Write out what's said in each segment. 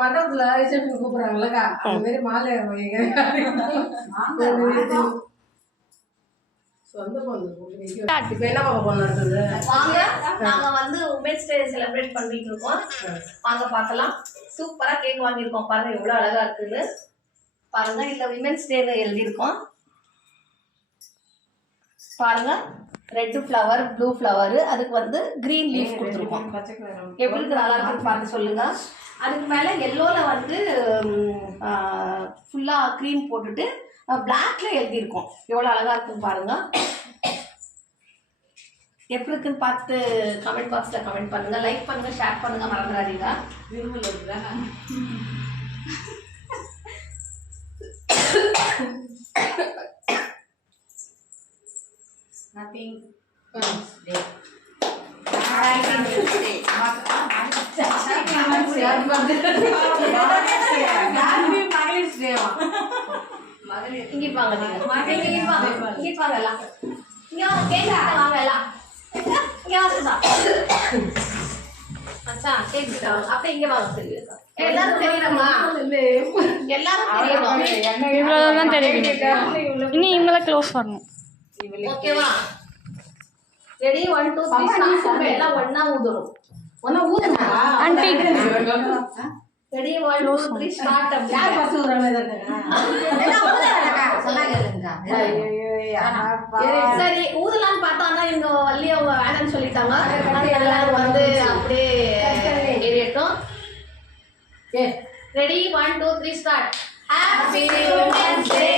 மண்டபத்துல ரிசப்ஷன் கூப்பிடுறாங்கல்லக்கா அந்த மாதிரி மாலை இப்ப என்ன பண்ணுறது வாங்க. நாங்க வந்து உமன்ஸ் டே செலிப்ரேட் பண்ணிட்டு இருக்கோம். வாங்க பார்க்கலாம். சூப்பரா கேக் வாங்கியிருக்கோம். பாருங்க எவ்வளவு அழகா இருக்குன்னு பாருங்க. இதுல விமென்ஸ் டேன்னு எழுதியிருக்கோம் பாருங்க. ரெட் ஃப்ளவர், ப்ளூ ஃப்ளவர், அதுக்கு வந்து கிரீன் லீஃப் கொடுத்துருக்கோம். எப்படி நல்லா இருக்குன்னு பார்த்து சொல்லுங்க. அதுக்கு மேலே எல்லோவில் வந்து ஃபுல்லாக க்ரீம் போட்டுட்டு பிளாக்ல எழுதியிருக்கோம். எவ்வளோ அழகாக இருக்குன்னு பாருங்க. எப்படி இருக்குன்னு பார்த்து கமெண்ட் பாக்ஸில் கமெண்ட் பண்ணுங்க, லைக் பண்ணுங்க, ஷேர் பண்ணுங்க, மறந்துடாதீங்க. Nothing. இங்கே வாங்க, எல்லாம் இங்கே வாங்க எல்லாம். அப்படியே இங்க வாங்க. எல்லாரும் தெரியுமா? எல்லாரும் தெரியும். இவ்வளவுதான் தெரியும். இனி இவங்கள க்ளோஸ் பண்ணணும். ஓகேவா? Ready 1 2 3 start. எல்லாம் ஒண்ணா ஊதுறோம். ஒண்ணா ஊதுமா? Aunty ready 1 2 3 start. யார் பஸ் ஊதுறாங்க இதற்கு? எல்லாம் ஊதுறாங்க சொன்னாங்க. சரி ஊதலான்னு பார்த்தாங்க. இவங்க வள்ளி அவங்க வேணாம்னு சொல்லிட்டாங்க. எல்லாரும் வந்து அப்படியே ஏறிட்டோம். Ready 1 2 3 start. Happy women's day.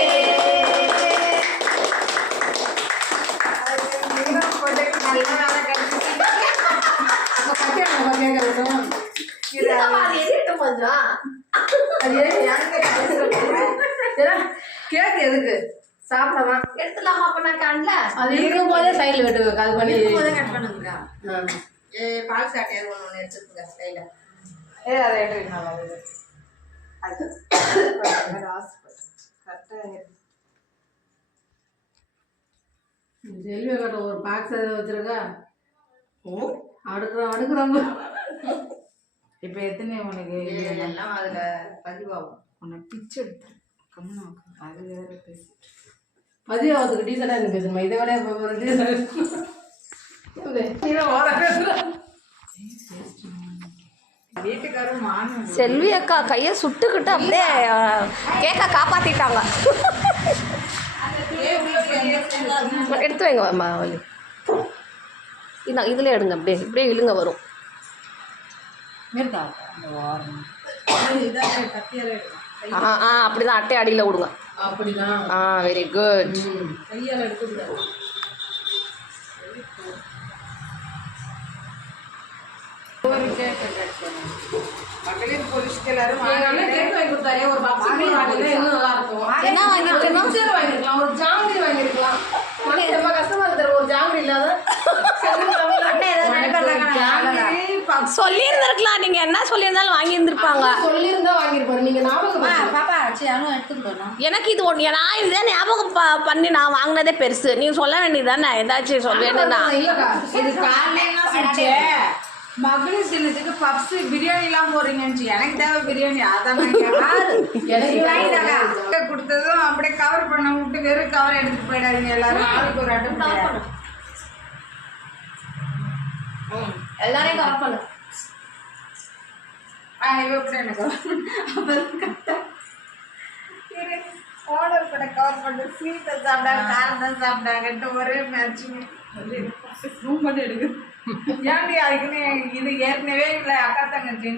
Cake எதுக்கு சாப்பிடலாம் எடுத்துலாமா? அப்ப நான் காணல. அது இருக்கும் போதே சைடுல வெட்டு அது பண்ணி கட் பண்ணுங்க. பால் சாட்டையாவது ஒன்று எடுத்துக்கோங்க கையில. அதை எடுத்துக்கலாம். அது செல்வி கட்ட ஒரு பாக்ஸ் வச்சிருக்கா. அடுக்குறாங்க. இப்போ எத்தனை உனக்கு எல்லாம் அதில் பதிவாகும். உனக்கு பிச்சு எடுத்து கம்முன்னு அது வேறு பேசி பதிவாகிறதுக்கு டீசெண்டாக இருந்து பேசணுமா? இதை விட வீட்டுக்காரும் மானும் செல்வி அக்கா கையை சுட்டுக்கிட்டு அப்படியே கேக்க காப்பாத்திட்டாங்க. எடுத்து வைங்க வள்ளி. இதுல எடுங்க. அப்படியே இப்படியே இழுங்க வரும். அப்படிதான் அட்டை அடியில் விடுங்க. அப்படிதான். Very good. கையால் எடுக்கக்கூடாது. மகளிர் போலீஸ்க்கு எல்லாரும் கேக் வாங்கி கொடுத்தாரு. ஒரு பாக்ஸ் நல்லா இருக்கும். என்ன வாங்கிருக்கலாம், ஒரு ஜாங்கிரி வாங்கிருக்கலாம். ரொம்ப கஷ்டமா இருக்கு ஒரு ஜாங்கிரி இல்லாத. சொல்லி இருந்திருக்கலாம். நீங்க என்ன சொல்லி இருந்தாலும் வாங்கி இருந்திருப்பாங்க. சொல்லி இருந்தா வாங்கிருப்பாரு. நீங்க ஞாபகம் பாப்பா எனக்கு இது ஒண்ணு நான் இதே ஞாபகம் பண்ணி நான் வாங்கினதே பெருசு. நீங்க சொல்ல வேண்டியதானே ஏதாச்சும் சொல்ல வேண்டியதான். இது காலையில மகளிர் தினத்துக்கு பப்ஸ் பிரியாணி எல்லாம் போறீங்கன்னு எனக்கு தேவை பிரியாணி. அதான் கொடுத்ததும் அப்படியே கவர் பண்ண விட்டு வெறும் கவர் எடுத்துட்டு போயிடாதீங்க. எல்லாரும் ஆளுக்கு ஒரு அட்டம் எல்லாரையும் கவர் பண்ணு. எனக்கு ஆர்டர் பண்ண கவர் பண்ணு. ஸ்வீட்டை சாப்பிட்டாங்க, காரம் தான் சாப்பிட்டாங்கன்ட்டு ஒரே மேட்சிங் ரூம் பண்ணி எடுக்கு. ஏன்டி அதுக்குன்னு இது ஏற்கனவே இல்லை அக்கா தங்கச்சி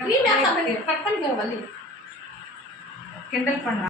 கிண்டல் பண்ண